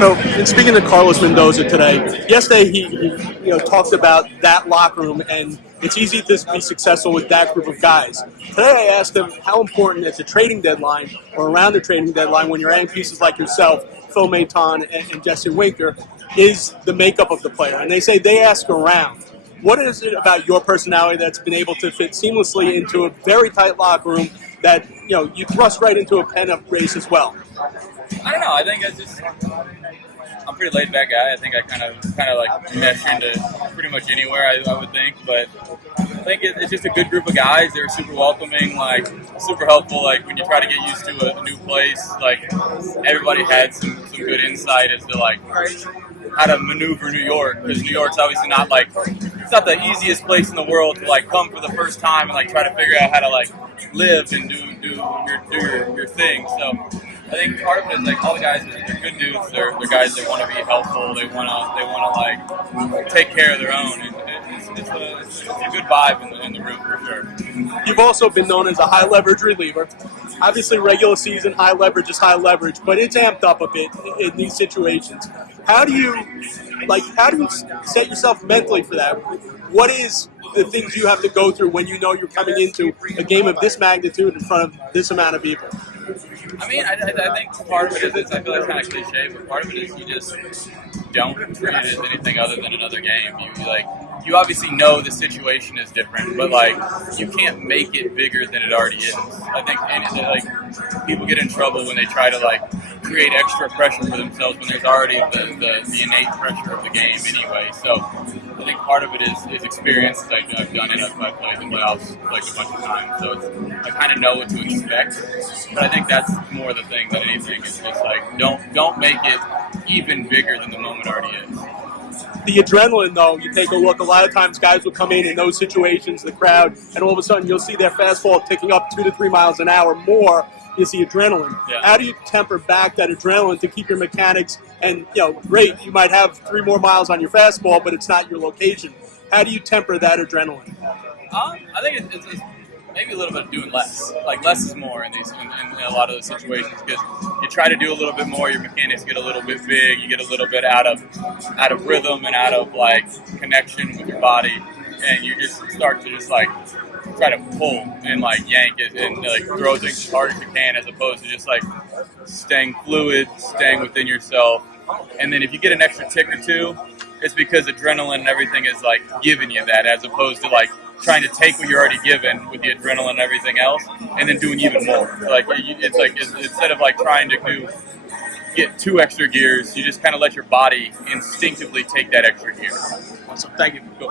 So, in speaking to Carlos Mendoza today, yesterday he talked about that locker room, and it's easy to be successful with that group of guys. Today I asked him how important at the trading deadline or around the trading deadline when you're adding pieces like yourself, Phil Maton, and Jesse Winker, is the makeup of the player. And they say they ask around. What is it about your personality that's been able to fit seamlessly into a very tight locker room that you thrust right into a pennant race as well? I don't know. I think I'm a pretty laid back guy. I think I kind of like mesh into pretty much anywhere. I would think, but I think it's just a good group of guys. They're super welcoming, like super helpful. Like when you try to get used to a new place, like everybody had some good insight as to like how to maneuver New York, because New York's obviously not like, it's not the easiest place in the world to like come for the first time and like try to figure out how to like live and do your thing. So I think part of it is like all the guys, they're good dudes. They're guys that want to be helpful. They want to like take care of their own. And it's a good vibe in the room for sure. You've also been known as a high leverage reliever. Obviously, regular season high leverage is high leverage, but it's amped up a bit in these situations. How do you set yourself mentally for that? What is the things you have to go through when you know you're coming into a game of this magnitude in front of this amount of people? I mean, I think part of it is, I feel like it's kind of cliche, but part of it is you just don't treat it as anything other than another game. You obviously know the situation is different, but like you can't make it bigger than it already is. I think like people get in trouble when they try to like create extra pressure for themselves when there's already the innate pressure of the game anyway. So I think part of it is experience. I've done it. I've played the playoffs like a bunch of times, so I kind of know what to expect. But I think that's more the thing than anything. It's just like don't make it even bigger than the moment already is. The adrenaline, though, you take a look, a lot of times guys will come in those situations, the crowd, and all of a sudden you'll see their fastball ticking up 2 to 3 miles an hour more. You see adrenaline. Yeah. How do you temper back that adrenaline to keep your mechanics? And, great, you might have 3 more miles on your fastball, but it's not your location. How do you temper that adrenaline? I think it's maybe a little bit of doing less. Like less is more in a lot of those situations, because you try to do a little bit more, your mechanics get a little bit big, you get a little bit out of rhythm and out of like connection with your body, and you just start to just like try to pull and like yank it and like throw things as hard as you can, as opposed to just like staying fluid, staying within yourself. And then if you get an extra tick or two, it's because adrenaline and everything is like giving you that, as opposed to like trying to take what you're already given with the adrenaline and everything else, and then doing even more. Like it's like instead of like trying to get 2 extra gears, you just kind of let your body instinctively take that extra gear. Awesome. Thank you. Go.